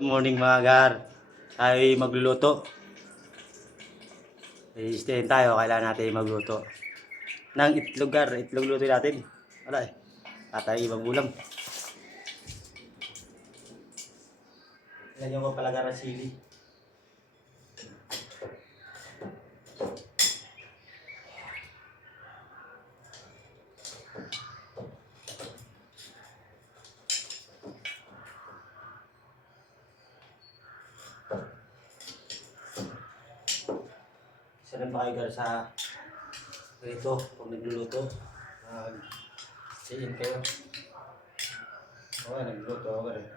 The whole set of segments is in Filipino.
Morning mga gar. Tayo ay magluluto. I-stayin tayo, kailangan natin magluto. Nang itlog gar, itlog luto natin. Wala eh. Tatay ibang ulam. Lagyan ko pala gar ang sili. Rin ba kayo gar sa ganito pag nagluluto? Mag siin kayo. Oo, nagluluto ako eh.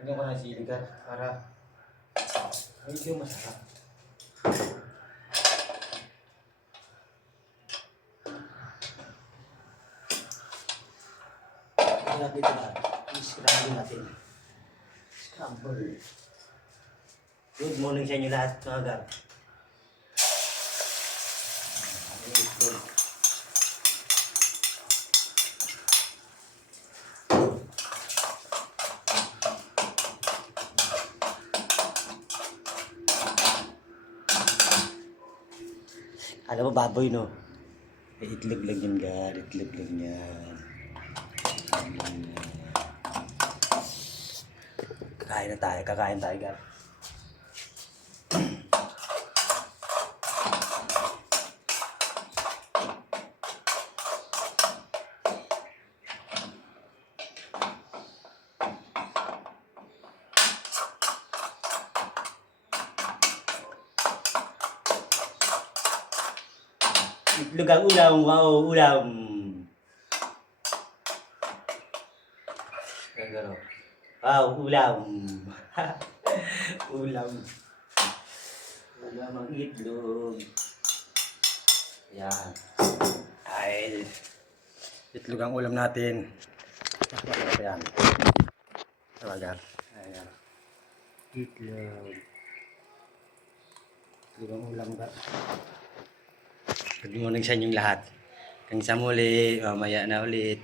Lagyan ko ng sili gar para medyo masarap. Natin ito gar. I-scramble natin. Scramble. Good morning sa inyo lahat mga gar. Alam mo baboy no? Itlog lang yan gar. Itlog lang yan. Kakain na tayo, kakain tayo gar. Itlog ang ulam, wow, ulam. Wow, ulam. ulam. Ulam ang itlog. Yan. Ay. Itlog ang ulam natin. Yan. Tawagan. Ayan. Itlog. Itlog ang ulam ka. Good morning sa inyong lahat. Hanggang sa muli, mamaya na ulit.